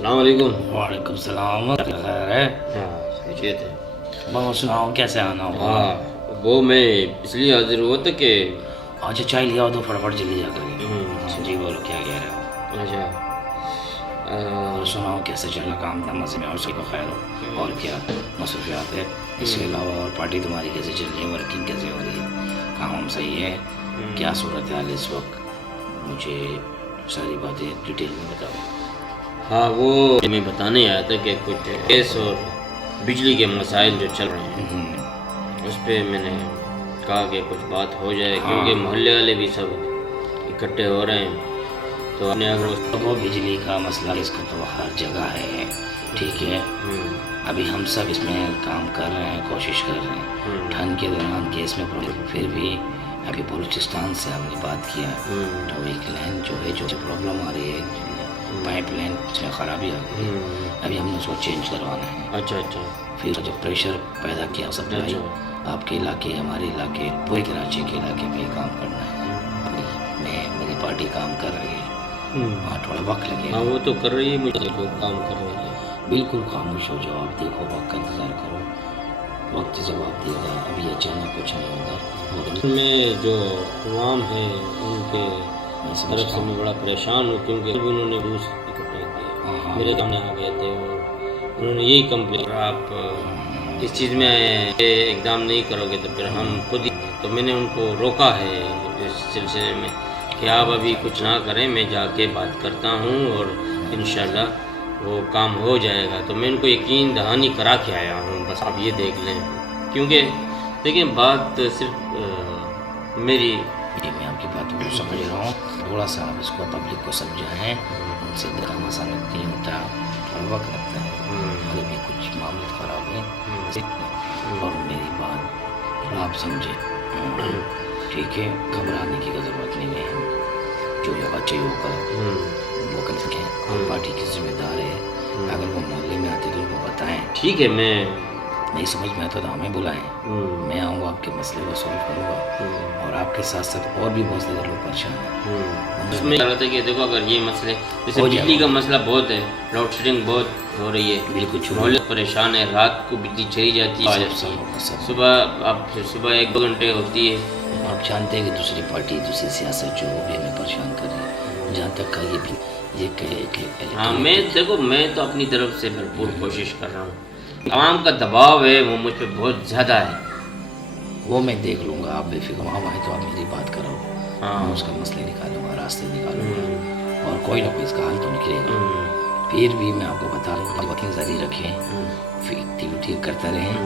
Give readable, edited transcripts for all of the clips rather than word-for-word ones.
अस्सलाम वालेकुम। वालेकुम सलाम। खैर है? हाँ, खैरियत है। बहुत सुनाओ कैसे आना हुआ? हाँ, वो मैं इसलिए हाजिर हुआ था कि अच्छा चाय लिया हो तो फटाफट जल्दी जा करके। हम्म, हाँ जी बोलो क्या कह रहे हो? अच्छा और सुनाओ कैसे चल रहा काम था मज़े में और सबको खैर हो और क्या मसरूफियात है? इसके अलावा और पार्टी तुम्हारी कैसे चल रही है? वर्किंग कैसे हो रही है? काम हम सही है? क्या सूरत हाल है इस वक्त? मुझे सारी बातें डिटेल में बताओ। हाँ, वो मैं बताने आया था कि कुछ गैस और बिजली के मसाइल जो चल रहे हैं उस पर मैंने कहा कि कुछ बात हो जाए, क्योंकि मोहल्ले वाले भी सब इकट्ठे हो रहे हैं। तो आपने अगर उस वो बिजली का मसला इसका तो हर जगह है, ठीक है। अभी हम सब इसमें काम कर रहे हैं, कोशिश कर रहे हैं। ठंड के दौरान गैस में प्रॉब्लम, फिर भी अभी बलूचिस्तान से हमने बात किया तो एक लाइन जो है जो प्रॉब्लम आ रही है, पाइप लाइन इसमें ख़राबी आ गई है। अभी हमने उसको चेंज करवाना है। अच्छा अच्छा फिर जब प्रेशर पैदा किया सप्लाई आपके इलाके हमारे इलाके पूरे कराची के इलाके पे काम करना है। अभी मेरी पार्टी काम कर रही है। हाँ थोड़ा वक्त लगेगा। हाँ, वो तो कर रही है, मुझे वो काम कर रही है। बिल्कुल खामोश हो जाओ, आप देखो वक्त का इंतज़ार करो, वक्त जवाब देगा। अभी अचानक कुछ नहीं होगा। में जो अवाम है उनके तरफ से मैं बड़ा परेशान हूँ, क्योंकि उन्होंने रूस इकट्ठा किया, मेरे सामने आ गए थे और उन्होंने यही कंप्लेन, आप इस चीज़ में इकदाम नहीं करोगे तो फिर हम खुद ही, तो मैंने उनको रोका है इस सिलसिले में कि आप अभी कुछ ना करें, मैं जाके बात करता हूँ और इंशाल्लाह वो काम हो जाएगा। तो मैं उनको यकीन दहानी करा के आया हूँ, बस आप ये देख लें। क्योंकि देखिए बात सिर्फ मेरी, ये मैं आपकी बात को समझ रहा हूँ, थोड़ा सा आप इसको पब्लिक को समझाएं। उनसे काम आसान नहीं होता, थोड़ा वक्त लगता है और अभी कुछ मामले ख़राब है। और मेरी बात आप समझे, ठीक है? घबराने की ज़रूरत नहीं है, जो होगा चाहिए होगा, वो कर सकें। हम पार्टी की जिम्मेदार है, अगर वो मोहल्ले में आते तो उनको बताएं। ठीक है, मैं नहीं समझ में आता तो हमें बुलाएं, मैं आऊँगा, आपके मसले को सॉल्व करूँगा। और आपके साथ साथ और भी बहुत सारे लोग परेशान हैं। उसमें कह रहा था कि देखो अगर ये मसले जैसे बिजली का मसला बहुत है, लोड शेडिंग बहुत हो रही है, बिल्कुल मोहल्ले परेशान है, रात को बिजली चली जाती है, सुबह अब सुबह 1-2 घंटे होती है। आप जानते हैं कि दूसरी पार्टी दूसरी सियासत जो भी हमें परेशान कर रही है, जहाँ तक का ये भी ये कहे। हाँ, मैं देखो मैं तो अपनी तरफ से भरपूर कोशिश कर रहा हूँ। आवाम का दबाव है वो मुझ पर बहुत ज़्यादा है, वो मैं देख लूँगा। आप बेफिक्र वहाँ आए तो आप मेरी बात करो, मैं उसका मसले निकालूंगा, रास्ते निकालूंगा और कोई ना कोई इसका हल तो निकलेगा। फिर भी मैं आपको बता रहा हूँ, वर्किंग जारी रखें, फिर एक्टिविटी करते रहें,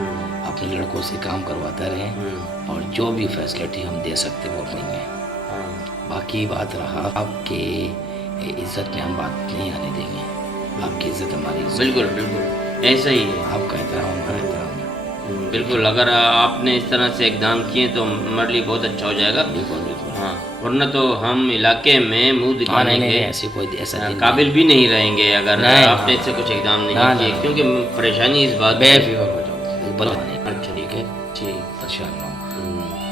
अपने लड़कों से काम करवाते रहें और जो भी फैसिलिटी हम दे सकते वो देंगे। बाकी बात रहा आपके इज़्ज़त में, हम बात नहीं आने देंगे। आपकी इज़्ज़त हमारी इज़्ज़त। बिल्कुल बिल्कुल ऐसा ही है, आपका एहतराम हमारा एहतराम है। बिल्कुल, अगर आपने इस तरह से इकदाम किए तो हमारे लिए बहुत अच्छा हो जाएगा। बिल्कुल बिल्कुल। हाँ, वरना तो हम इलाके में मुँह दिखाने के ऐसी कोई ऐसा काबिल भी नहीं रहेंगे अगर आपने इससे कुछ इकदाम नहीं किए, क्योंकि परेशानी इस बात बेफिक्र हो जाओ। अच्छा ठीक है, ठीक, परेशान ना हो।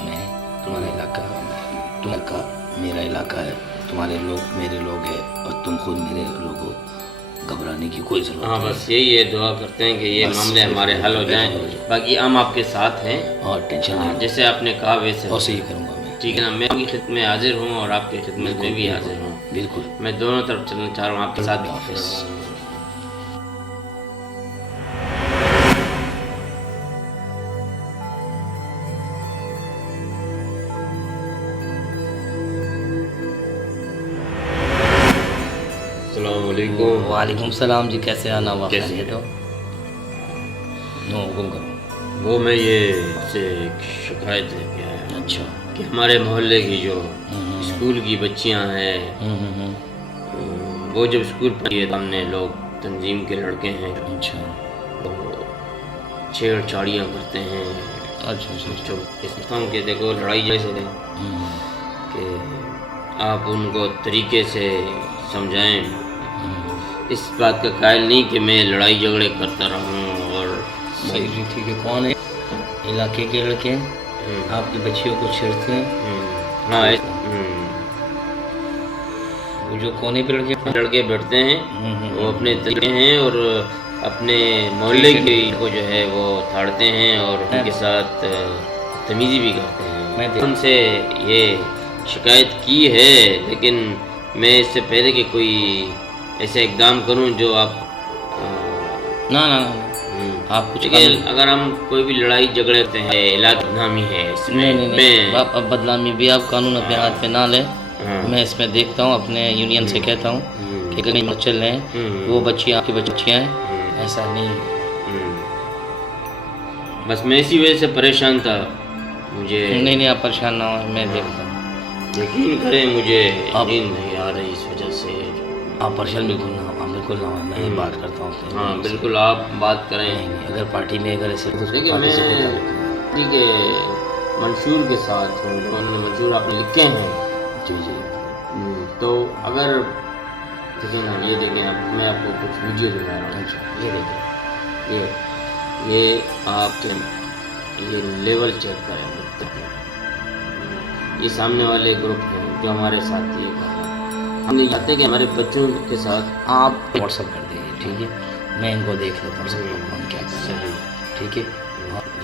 मैं तुम्हारा इलाका मेरा इलाका है, तुम्हारे लोग मेरे लोग हैं और तुम खुद मेरे लोग हो। घबराने की कोई ज़रूरत नहीं। हाँ, बस यही है, दुआ करते हैं कि ये मामले हमारे हल हो जाएं। बाकी हम आपके साथ हैं और टेंशन नहीं, जैसे आपने कहा वैसे ही करूँगा मैं। ठीक है ना, मैं आपकी खिदमत में हाजिर हूँ और आपकी खिदमत में भी हाजिर हूँ। बिल्कुल, मैं दोनों तरफ चलना चाह रहा हूँ आपके साथ। वालेकुम सलाम जी, कैसे आना हुआ? कैसे है? तो हुक्म करो। वो मैं ये से एक शिकायत लेके आया। अच्छा, कि हमारे मोहल्ले की जो स्कूल की बच्चियां हैं, वो जब स्कूल पढ़ी है, सामने लोग तंजीम के लड़के हैं, अच्छा, तो छेड़छाड़ियाँ करते हैं। अच्छा जो इस्लाम के देखो लड़ाई जैसे कि आप उनको तरीके से समझाएं। इस बात का कायल नहीं कि मैं लड़ाई झगड़े करता रहूं और सही। ठीक है, कौन है इलाके के लड़के आपकी बच्चियों को छेड़ते हैं? हाँ, वो जो कोने पे लड़के बैठते हैं, वो अपने तरीके हैं और अपने मोहल्ले के को जो है वो थाड़ते हैं और उनके साथ तमीज़ी भी करते हैं। मैं उनसे ये शिकायत की है, लेकिन मैं इससे पहले कि कोई ऐसा इकदाम करूं जो आप ना ना ना आप कुछ लेकिन अगर हम कोई भी लड़ाई झगड़े करते हैं, इलाका बदनामी है इसमें, नहीं आप अब बदनामी भी आप कानून अपने हाथ में ना लें। मैं इसमें देखता हूँ, अपने यूनियन से कहता हूँ कि अगर नहीं चल रहे हैं वो बच्चियाँ आपकी बच्चियाँ हैं, ऐसा नहीं। बस मैं इसी वजह से परेशान था। मुझे नहीं आप परेशान ना हो, मैं देखता हूँ। यकीन करें मुझे नींद नहीं आ रही इस वजह से। आप परेशान बिल्कुल ना हो, बिल्कुल ना हो, मैं बात करता हूँ। हाँ बिल्कुल आप बात करें। नहीं अगर पार्टी में अगर ऐसे देखिए मैं ठीक है मंशूर के साथ हूँ, मंशूर आपने लिखे हैं। जी जी तो अगर देखिए ना, ये देखें आप, मैं आपको कुछ वीडियो दिखा रहा हूँ। ये देखें, ये आप ये लेवल चेक करें। ये सामने वाले ग्रुप हैं जो हमारे साथ ये कर रहे हैं। हम ये चाहते हैं कि हमारे बच्चों के साथ आप व्हाट्सअप कर दीजिए, ठीक है। मैं इनको देख लेता हूँ सब लोग कौन क्या कर रहे हैं, ठीक है।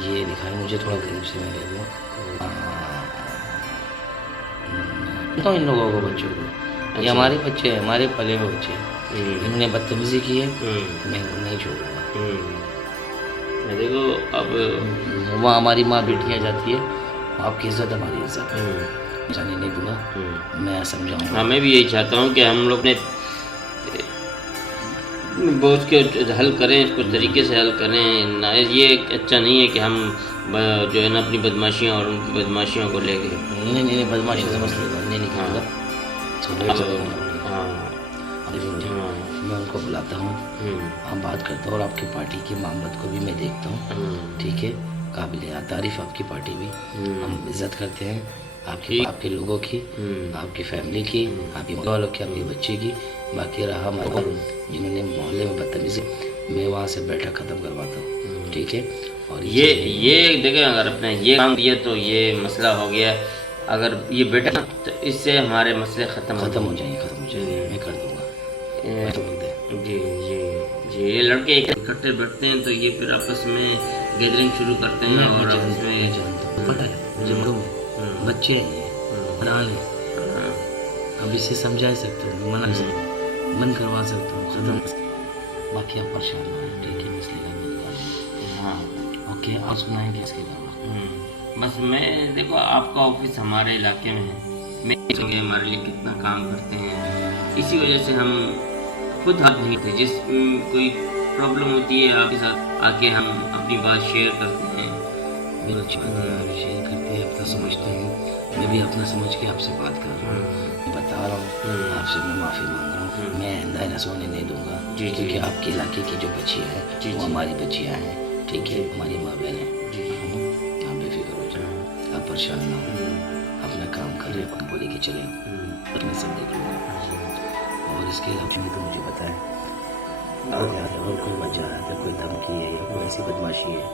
ये दिखाएं मुझे थोड़ा करीब से, मैं देखूँ तो इन लोगों को, बच्चों को। ये हमारे बच्चे हैं, हमारे पले हुए बच्चे हैं। इन्होंने बदतमीजी की है, मैं इनको नहीं छोड़ूंगा। देखो अब वहाँ हमारी माँ बेटियाँ जाती है, आपकी इज्जत हमारी इज्जत है, जाने नहीं दूंगा। मैं समझाऊंगा। हाँ मैं भी यही चाहता हूँ कि हम लोग ने बोझ के हल करें, इसको तरीके से हल करें ना। ये अच्छा नहीं है कि हम जो है ना अपनी बदमाशियाँ और उनकी बदमाशियों को ले गए। नहीं बदमाशी से मसले नहीं निकालेगा। मैं उनको बुलाता हूँ, हम बात करते हैं और आपकी पार्टी की मामलत को भी मैं देखता हूँ, ठीक है। काबिल तारीफ आपकी पार्टी भी, हम इज्जत करते हैं आपके लोगों की, आपकी फैमिली की, आपके वालों की, आपके बच्चे की। बाकी रहा हमारे जिन्होंने मोहल्ले में बदतमीजी, मैं वहाँ से बैठक ख़त्म करवाता हूँ, ठीक है। और ये देखें, अगर अपने ये काम दिए तो ये मसला हो गया। अगर ये बैठक तो इससे हमारे मसले ख़त्म हो जाएंगे, मैं कर दूँगा। जी जी जी ये लड़के इकट्ठे बैठते हैं तो ये फिर आपस में गैदरिंग शुरू करते हैं और आपस में पता है जमड़ों में बच्चे हैं, अब इसे समझा सकते हो, मन करवा सकते हो, खत्म। बाकी आप परेशान ना हो, ठीक है, मसले का मिलता। हाँ ओके, आप सुनाएंगे इसके अलावा। बस मैं देखो, आपका ऑफिस हमारे इलाके में है, मैं हमारे लिए कितना काम करते हैं, इसी वजह से हम खुद हाथ नहीं थे। जिस कोई प्रॉब्लम होती है आपके साथ आके हम अपनी बात शेयर करते हैं। बहुत अच्छी बात है, आप शेयर करते हैं, अपना समझते हैं। मैं भी अपना समझ के आपसे बात कर रहा हूँ, बता रहा हूँ, आपसे मैं माफ़ी मांग रहा हूँ। मैं आइंदा न सोने नहीं दूंगा, क्योंकि आपके इलाके की जो बच्चियाँ हैं वो हमारी बच्चियाँ हैं, ठीक है, हमारी माँ बहन है। आप बेफिक्र हो जाओ, आप परेशान ना हो, अपना काम करें, अपन बोले कि चले, मैं सब देख लूँगा। और इसके अलावा तो मुझे बताएं, और कोई वजह है, कोई धमकी है या कोई ऐसी बदमाशी है?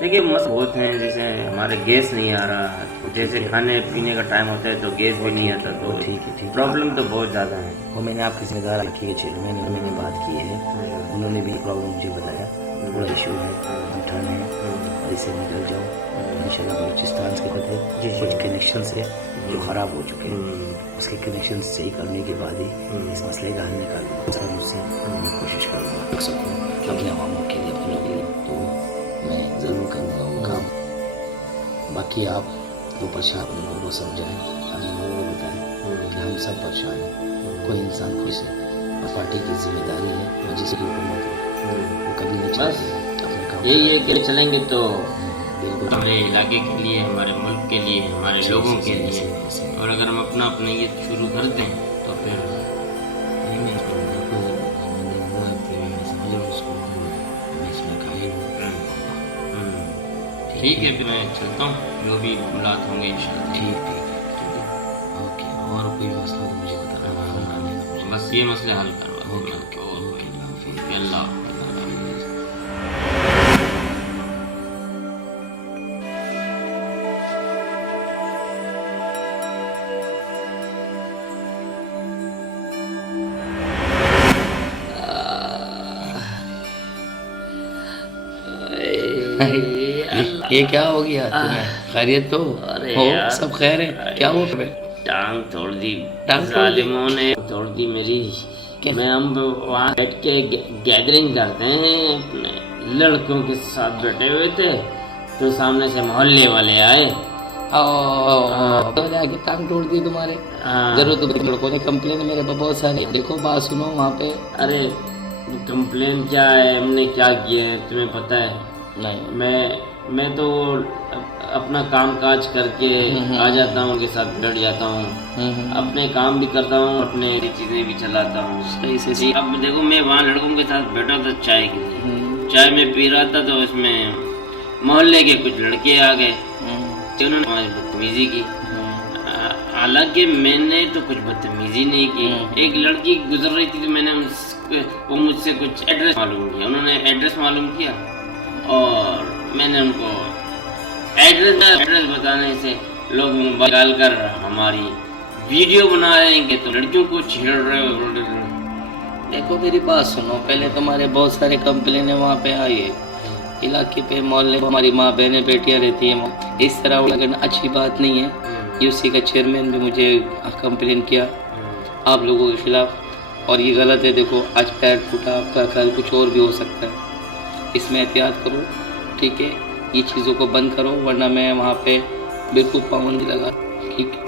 देखिए मसले बहुत हैं, जैसे हमारे गैस नहीं आ रहा, जैसे खाने पीने का टाइम होता है तो गैस भी नहीं आता, तो ठीक है, प्रॉब्लम तो बहुत ज़्यादा है। वो मैंने आपके जिम्मेदार रखी है, चेयरमैन मैंने बात की है, उन्होंने भी प्रॉब्लम मुझे बताया, बड़ा इशू है, उठाना है और इसे निकल जाओ इंशाल्लाह। बलूचिस्तान से पता है कुछ कनेक्शन से जो ख़राब हो चुके हैं, उसके कनेक्शन सही करने के बाद ही इस मसले का हल निकालूंगा। मुझसे मैं कोशिश करूँगा अपने अवामों के लिए, अपने लोगों के लिए, तो मैं ज़रूर करूँगा वो काम। बाकी आप जो परेशान लोगों को समझाएं, अपने लोगों को बताएं कि हम सब परेशान हैं, कोई इंसान खुश है, और पार्टी की जिम्मेदारी है, और जिसकी हुकूमत है वो कभी नहीं चाहती अपने काम। यही है कि चलेंगे तो हमारे इलाके के लिए, हमारे मुल्क के लिए, हमारे लोगों के लिए, और अगर हम अपना ये शुरू कर दें तो फिर ठीक है। फिर मैं चलता हूँ, जो भी मुलाकात होंगे इंशाल्लाह। ठीक है, ओके। और कोई मसला तो मुझे बताना, बस ये मसले हल करवा। ओके, अल्लाह। ये क्या हो गया तुम्हें? खैरियत तो अरे हो? यार। सब खैर है? क्या हुआ तुम्हें? टांग तोड़ दी, टांग तोड़ दी? जालिमों ने तोड़ दी मेरी। कैसे? मैं हम वहाँ बैठ के गैदरिंग करते हैं, अपने लड़कों के साथ बैठे हुए थे, तो सामने से मोहल्ले वाले आए। तो जाके टांग तोड़ दी तुम्हारे? हाँ। जरूर तो लड़कों ने कंप्लेन मेरे पे बहुत सारी। देखो बात सुनो वहाँ पे। अरे कंप्लेन क्या है, हमने क्या किया है तुम्हें पता है? नहीं। मैं तो अपना काम काज करके आ जाता हूँ, उनके साथ बैठ जाता हूँ, अपने काम भी करता हूँ, अपने चीजें भी चलाता हूँ। सही से जी। अब देखो मैं वहाँ लड़कों के साथ बैठा था चाय के लिए, चाय में पी रहा था, तो उसमें मोहल्ले के कुछ लड़के आ गए, तो उन्होंने हमारी बदतमीजी की। हालांकि मैंने तो कुछ बदतमीजी नहीं की। एक लड़की गुजर रही थी, तो मैंने वो मुझसे कुछ एड्रेस मालूम किया, उन्होंने एड्रेस मालूम किया और मैंने उनको एड्रेस बताने से लोग मोबाइल निकाल कर हमारी वीडियो बना रहे हैं कि तो लड़कियों को छेड़ रहे हो। देखो मेरी बात सुनो, पहले तुम्हारे बहुत सारे कंप्लेन वहाँ पे आई है, इलाके पे मोहल्ले में हमारी माँ बहनें बेटियाँ रहती हैं, इस तरह करना अच्छी बात नहीं है। यूसी का चेयरमैन भी मुझे कंप्लेन किया आप लोगों के खिलाफ, और ये गलत है। देखो आज पैर टूटा आपका, कल कुछ और भी हो सकता है, इसमें एहतियात करो, ठीक है? ये चीज़ों को बंद करो, वरना मैं वहाँ पे बिल्कुल पाबंदी लगा,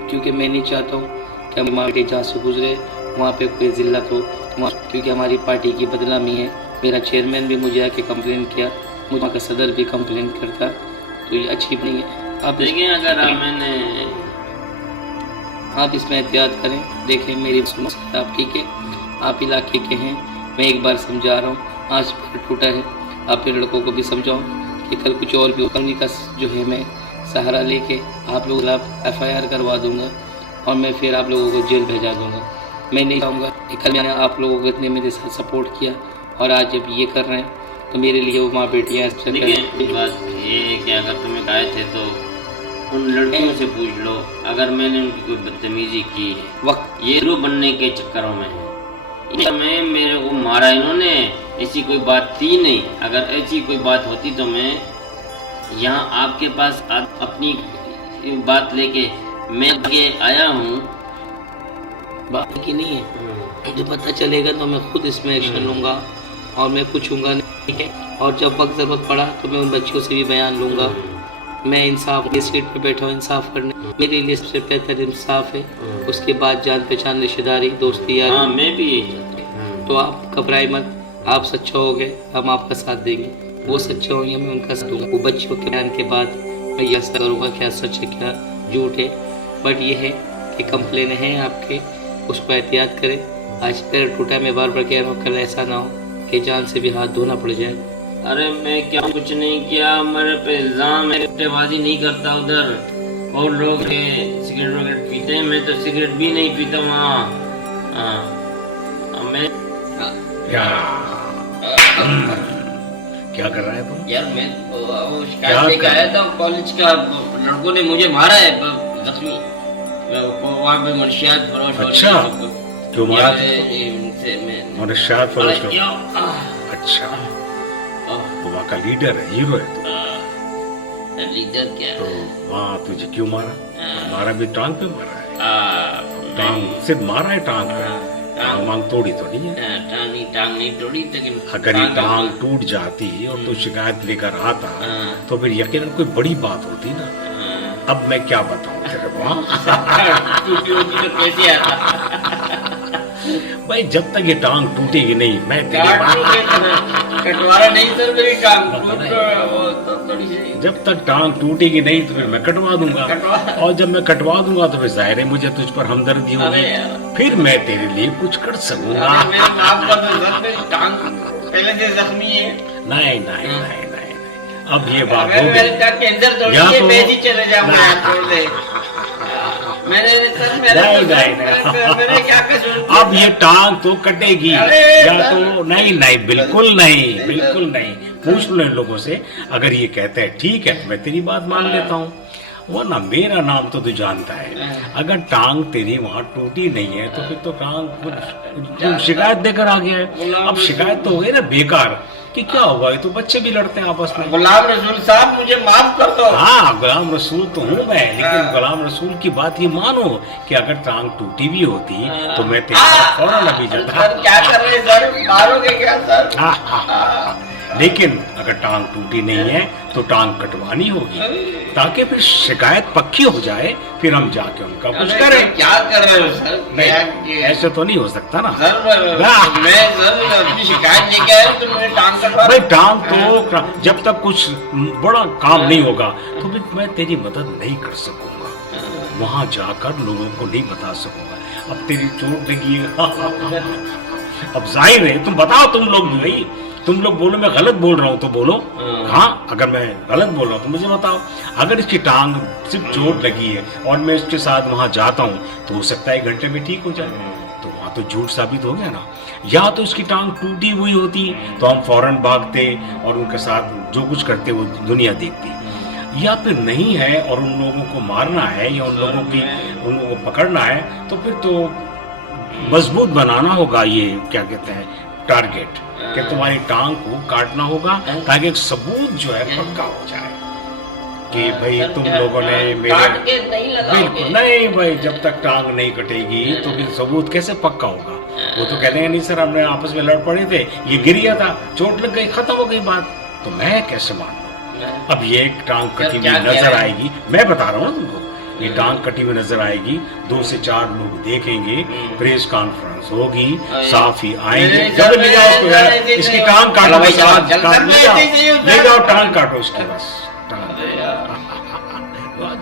क्योंकि मैं नहीं चाहता हूँ कि हमारी माँ बेटी जहाँ से गुजरे वहाँ पे कोई जिल्लत हो, क्योंकि हमारी पार्टी की बदनामी है। मेरा चेयरमैन भी मुझे आके कंप्लेन किया, मुझे वहाँ का सदर भी कंप्लेन करता, तो ये अच्छी नहीं है। आप देखें अगर आप इसमें एहतियात करें। देखें मेरी समस्या आप, ठीक है? आप इलाके के हैं, मैं एक बार समझा रहा हूँ, आज पैर टूटा है, आप अपने लड़कों को भी समझाओ कि कल कुछ और भी कानूनी का जो है मैं सहारा लेके आप लोगों के खिलाफ FIR करवा दूंगा और मैं फिर आप लोगों को जेल भेजा दूंगा। मैं नहीं चाहूँगा कि कल मैंने आप लोगों को इतने मेरे साथ सपोर्ट किया और आज जब ये कर रहे हैं तो मेरे लिए वो माँ बेटियाँ बात ये कि अगर तुम्हें आए थे तो उन लड़कियों से पूछ लो, अगर मैंने उनकी कोई बदतमीजी की है, वक्त ये हीरो बनने के चक्करों में है, मैं मेरे को मारा इन्होंने, ऐसी कोई बात थी नहीं। अगर ऐसी कोई बात होती तो मैं यहाँ आपके पास अपनी बात लेके मैं आगे आया हूँ। बात की नहीं है, मुझे पता चलेगा तो मैं खुद इसमें एक्शन लूँगा और मैं पूछूंगा, ठीक है? और जब वक्त ज़रूरत पड़ा तो मैं उन बच्चियों से भी बयान लूँगा। मैं इंसाफ की सीट पे बैठा हूँ इंसाफ करने, मेरे लिए सबसे बेहतर इंसाफ है, उसके बाद जान पहचान, रिश्तेदारी, दोस्ती यार। हाँ, मैं भी यही चाहता हूँ। तो आप घबराए मत, आप सच्चा हो गए, हम आपका साथ देंगे, वो सच्चे होंगे मैं उनका साथ दूंगा। वो बच्चों के बयान के बाद मैं यह करूँगा क्या सच है क्या झूठ है, बट ये है कि कंप्लेन है आपके, उसको एहतियात करें। आज पैर टूटा, मैं बार बार कह रहा हूँ, कल ऐसा ना हो कि जान से भी हाथ धोना पड़ जाए। अरे मैं क्या कुछ नहीं किया, मेरे पे इल्जाम है, सट्टेबाजी नहीं करता उधर, और लोग सिगरेट वगैरह पीते हैं, मैं तो सिगरेट भी नहीं पीता वहाँ। मैं क्या कर रहा है तुम? यार मैं वो शिकायत लेके आया था, कॉलेज का लड़कों ने मुझे मारा है, जख्मी वहाँ पे मुनशियात फरोश। अच्छा, क्यों मारा था? मुनशियात फरोश। अच्छा, तो वहाँ का लीडर है, हीरो है तो? लीडर क्या तो वहाँ तुझे क्यों मारा? मारा भी टांग पे मारा है? टांग सिर्फ मारा है टांग पे, टांग मांग तोड़ी तो नहीं है? टांग नहीं तोड़ी, लेकिन अगर ये टांग टूट जाती और तू शिकायत लेकर आता तो फिर यकीनन कोई बड़ी बात होती ना। अब मैं क्या बताऊं तेरे को? भाई जब तक ये टांग टूटेगी नहीं मैं कटवारा नहीं सर, मेरी टांग जब तक टांग टूटेगी नहीं तो फिर मैं कटवा दूंगा, और जब मैं कटवा दूंगा तो फिर जाहिर है मुझे तुझ पर हमदर्दी होगी, फिर मैं तेरे लिए कुछ कर सकूंगा। पहले से जख्मी है। नहीं नहीं नहीं नहीं, अब ये बात हो गई। या मैंने क्या कसूर? अब ये टांग तो कटेगी या तो नहीं? नहीं बिल्कुल नहीं, बिल्कुल नहीं। पूछ लो इन लोगों से, अगर ये कहते हैं ठीक है मैं तेरी बात मान लेता हूँ, वरना मेरा नाम तो तू जानता है, अगर टांग तेरी वहाँ टूटी नहीं है तो फिर तो टांग तू शिकायत देकर आ गया है। अब शिकायत तो हो गई ना बेकार, कि क्या होगा, ये तो बच्चे भी लड़ते हैं आपस में। गुलाम रसूल साहब मुझे माफ कर दो। हाँ, गुलाम रसूल तो हूँ मैं, लेकिन गुलाम रसूल की बात ये मानो कि अगर टांग टूटी भी होती तो मैं तेरे साथ फौरन अभी जाता। सर क्या कर रहे हैं सर, मारोगे क्या सर? लेकिन अगर टांग टूटी नहीं है तो टांग कटवानी होगी, ताकि फिर शिकायत पक्की हो जाए, फिर हम जाके उनका कुछ करें। क्या कर रहे हो सर? नहीं, ऐसे तो नहीं हो सकता ना सर मैं सर अपनी शिकायत लेके आया तो मेरी टांग कटवा। भाई टांग तो जब तक कुछ बड़ा काम नहीं होगा तो भी मैं तेरी मदद नहीं कर सकूंगा, वहां जाकर लोगों को नहीं बता सकूंगा। अब तेरी चोट लगी है अब जाहिर है, तुम बताओ, तुम लोग भी भाई, तुम लोग बोलो मैं गलत बोल रहा हूँ तो बोलो। हाँ, अगर मैं गलत बोल रहा हूँ तो मुझे बताओ। अगर इसकी टांग सिर्फ चोट लगी है और मैं इसके साथ वहां जाता हूँ तो हो सकता है 1 घंटे में ठीक हो जाए, तो वहां तो झूठ साबित हो गया ना। या तो इसकी टांग टूटी हुई होती तो हम फौरन भागते और उनके साथ जो कुछ करते वो दुनिया देखती, या फिर नहीं है और उन लोगों को मारना है या उन लोगों को पकड़ना है, तो फिर तो मजबूत बनाना होगा, ये क्या कहते हैं, टारगेट, कि तुम्हारी टांग को काटना होगा ताकि एक सबूत जो है पक्का हो जाए कि भाई तुम लोगों ने मेरे। बिल्कुल नहीं भाई, जब तक टांग नहीं कटेगी तो फिर सबूत कैसे पक्का होगा? वो तो कहते हैं नहीं सर, हमने आपस में लड़ पड़े थे, ये गिर गया था, चोट लग गई, खत्म हो गई बात। तो मैं कैसे मान लूं? अब ये एक टांग कटी हुई नजर आएगी, मैं बता रहा हूँ तुमको, ये टांग कटी हुई नजर आएगी, 2 से 4 लोग देखेंगे, प्रेस कॉन्फ्रेंस होगी, साफ ही आएंगे, जब ले जाओ उसको यार, इसकी टांग काटो, ले जाओ टांग काटो उसकी, बस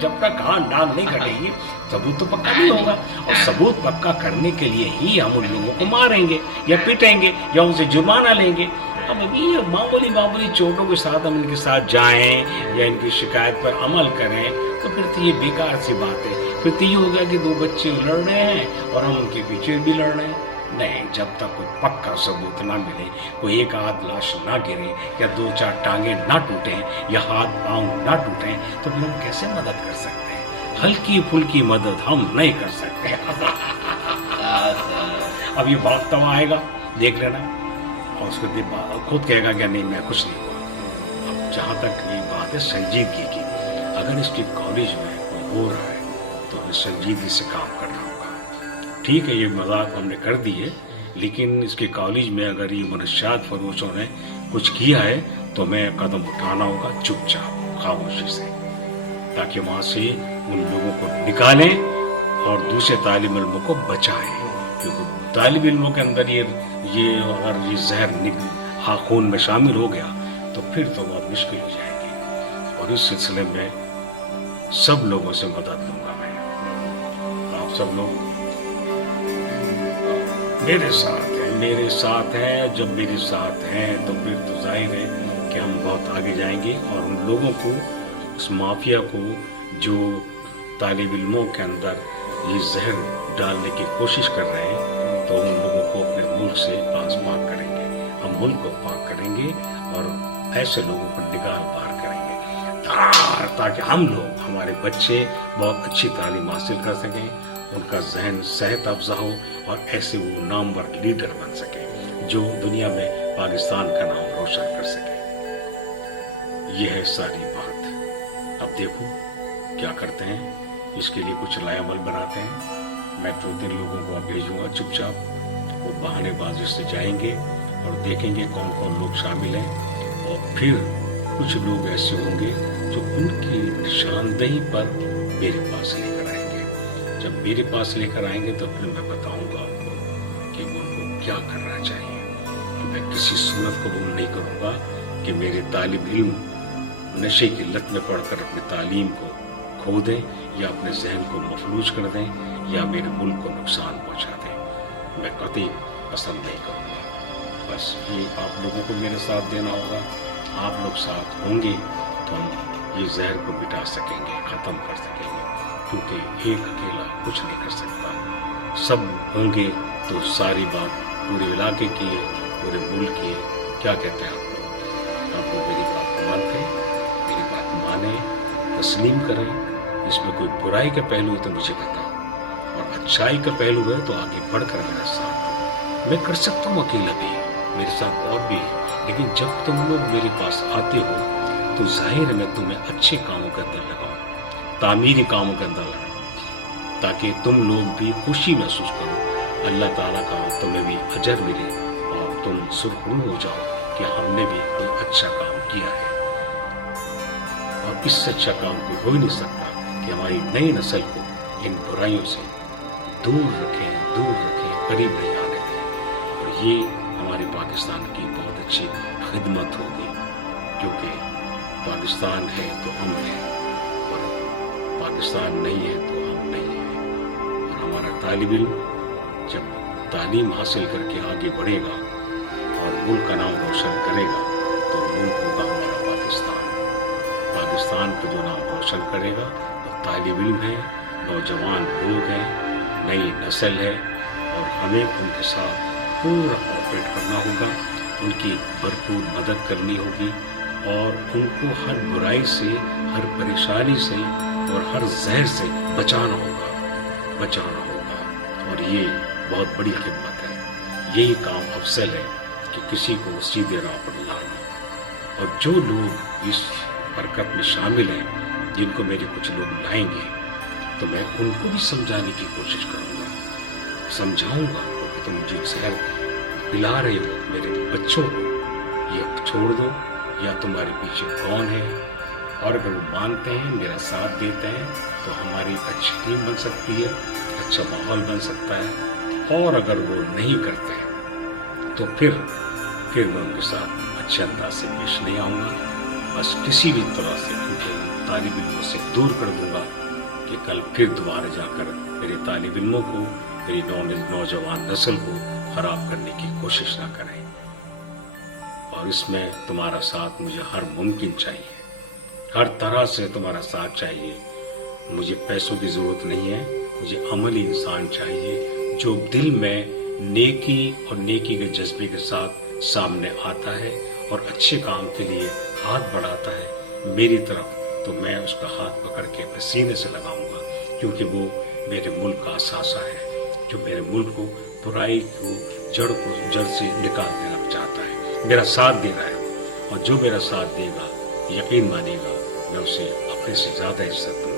जब तक टांग नहीं कटेगी सबूत तो पक्का नहीं होगा, और सबूत पक्का करने के लिए ही हम उन लोगों को मारेंगे या पीटेंगे या उनसे जुर्माना लेंगे। अब अभी ये मामूली चोटों के साथ हम इनके साथ जाएं या इनकी शिकायत पर अमल करें तो फिर तो ये बेकार सी बात है। फिर तो ये हो गया कि 2 बच्चे लड़ रहे हैं और हम उनके पीछे भी लड़ रहे हैं। नहीं, जब तक कोई पक्का सबूत ना मिले, कोई एक आध लाश ना गिरे या 2-4 टांगे ना टूटे या हाथ पांव ना टूटे, तो फिर हम कैसे मदद कर सकते हैं? हल्की फुल्की मदद हम नहीं कर सकते। अब ये भागता हुआ आएगा, देख लेना, और उसको खुद कहेगा कि नहीं मैं कुछ नहीं हुआ। अब जहाँ तक ये बात है संजीदगी की, अगर इसके कॉलेज में कोई हो रहा है तो हमें संजीदगी से काम करना होगा। ठीक है, ये मजाक हमने कर दी है, लेकिन इसके कॉलेज में अगर ये मनशियात फरोशों ने कुछ किया है तो मैं कदम उठाना होगा चुपचाप खामोशी से, ताकि वहाँ से उन लोगों को निकालें और दूसरे तालिब इल्मों को बचाएं। क्योंकि तालिब इल्मों के अंदर ये अगर ये जहर खून में शामिल हो गया तो फिर तो बहुत मुश्किल हो जाएगी। और इस सिलसिले में सब लोगों से मदद लूंगा मैं। आप सब लोग मेरे साथ हैं। जब मेरे साथ हैं तो फिर तो जाहिर है कि हम बहुत आगे जाएंगे और उन लोगों को, उस माफिया को जो तालिब इल्मों के अंदर ये जहर डालने की कोशिश कर रहे हैं, तो उन लोगों को अपने मुल्क से पाक करेंगे। हम मुल्क को पाक करेंगे और ऐसे लोगों पर निगाह पार करेंगे ताकि हम लोग, हमारे बच्चे बहुत अच्छी तालीम हासिल कर सकें, उनका जहन सेहत अफजा हो और ऐसे वो नामवर लीडर बन सके जो दुनिया में पाकिस्तान का नाम रोशन कर सके। ये है सारी बात। अब देखो क्या करते हैं, इसके लिए कुछ लायामल बनाते हैं। मैं 2-3 लोगों को भेजूंगा चुपचाप, वो बहानेबाजी से जाएंगे और देखेंगे कौन कौन लोग शामिल हैं, और फिर कुछ लोग ऐसे होंगे जो उनकी निशानदेही पर मेरे पास लेकर आएंगे। जब मेरे पास लेकर आएंगे तो फिर मैं बताऊंगा आपको कि उनको क्या करना चाहिए। मैं किसी सूरत कबूल नहीं करूंगा कि मेरे तालिब इल्म नशे की लत में पड़कर अपनी तालीम को खो दें या अपने जहन को मफलूज कर दें या मेरे मुल्क को नुकसान पहुंचा दें। मैं कतई पसंद नहीं करूँगा। बस ये आप लोगों को मेरे साथ देना होगा। आप लोग साथ होंगे तो हम ये जहर को मिटा सकेंगे, ख़त्म कर सकेंगे, क्योंकि एक अकेला कुछ नहीं कर सकता। सब होंगे तो सारी बात पूरे इलाके की है, पूरे मुल्क की है। क्या कहते हैं आप लोग मेरी बात मानते हैं? मेरी बात माने, तस्लीम करें इसमें कोई बुराई का पहलू है तो मुझे बताओ, और अच्छाई का पहलू है तो आगे बढ़कर मेरा साथ दो। मैं कर सकता हूँ अकेला भी, मेरे साथ और भी है, लेकिन जब तुम लोग मेरे पास आते हो तो जाहिर है मैं तुम्हें अच्छे कामों के अंदर लगाऊं, तामीरी कामों के अंदर लगाऊं, ताकि तुम लोग भी खुशी महसूस करो, अल्लाह ताला का तुम्हें भी अजर मिले और तुम सुरखरू हो जाओ कि हमने भी कोई अच्छा काम किया है। और इससे अच्छा काम कोई हो ही नहीं सकता कि हमारी नई नस्ल को इन बुराइयों से दूर रखें, करीब नहीं आने दें। और ये हमारे पाकिस्तान की बहुत अच्छी खिदमत होगी, क्योंकि पाकिस्तान है तो हम हैं, और पाकिस्तान नहीं है तो हम नहीं हैं। और हमारा तालिब इल्म जब तालीम हासिल करके आगे बढ़ेगा और मुल्क का नाम रोशन करेगा तो मुल्क होगा हमारा पाकिस्तान। पाकिस्तान का जो नाम रोशन करेगा वो तालिब इल्म है, नौजवान लोग हैं, नई नस्ल है, और हमें उनके साथ पूरा कोऑपरेट करना होगा, उनकी भरपूर मदद करनी होगी, और उनको हर बुराई से, हर परेशानी से और हर जहर से बचाना होगा। और ये बहुत बड़ी खिदमत है, यही काम अफसल है कि किसी को सीधे राह पर लाना। और जो लोग इस बरकत में शामिल हैं, जिनको मेरे कुछ लोग लाएंगे, तो मैं उनको भी समझाने की कोशिश करूँगा, समझाऊंगा, क्योंकि तुम मुझे जहर पिला रहे हो मेरे बच्चों को, ये छोड़ दो, या तुम्हारे पीछे कौन है। और अगर वो मानते हैं, मेरा साथ देते हैं, तो हमारी अच्छी टीम बन सकती है, अच्छा माहौल बन सकता है। और अगर वो नहीं करते हैं तो फिर मैं उनके साथ अच्छे अंदाज से पेश नहीं आऊँगा, बस किसी भी तरह से उनके तालिब इल्मों से दूर कर दूंगा कि कल फिर दोबारा जाकर मेरे तालिब इल्मों को, मेरी नौजवान नस्ल को खराब करने की कोशिश ना करें। और इसमें तुम्हारा साथ मुझे हर मुमकिन चाहिए, हर तरह से तुम्हारा साथ चाहिए। मुझे पैसों की ज़रूरत नहीं है, मुझे अमली इंसान चाहिए जो दिल में नेकी और नेकी के जज्बे के साथ सामने आता है और अच्छे काम के लिए हाथ बढ़ाता है मेरी तरफ, तो मैं उसका हाथ पकड़ के अपने सीने से लगाऊंगा, क्योंकि वो मेरे मुल्क का असासा है, जो मेरे मुल्क को, बुराई को, जड़ से निकाल देना चाहता है, मेरा साथ दे रहा है। और जो मेरा साथ देगा, यकीन मानेगा, मैं उसे अपने से ज़्यादा इज्जत दूंगा।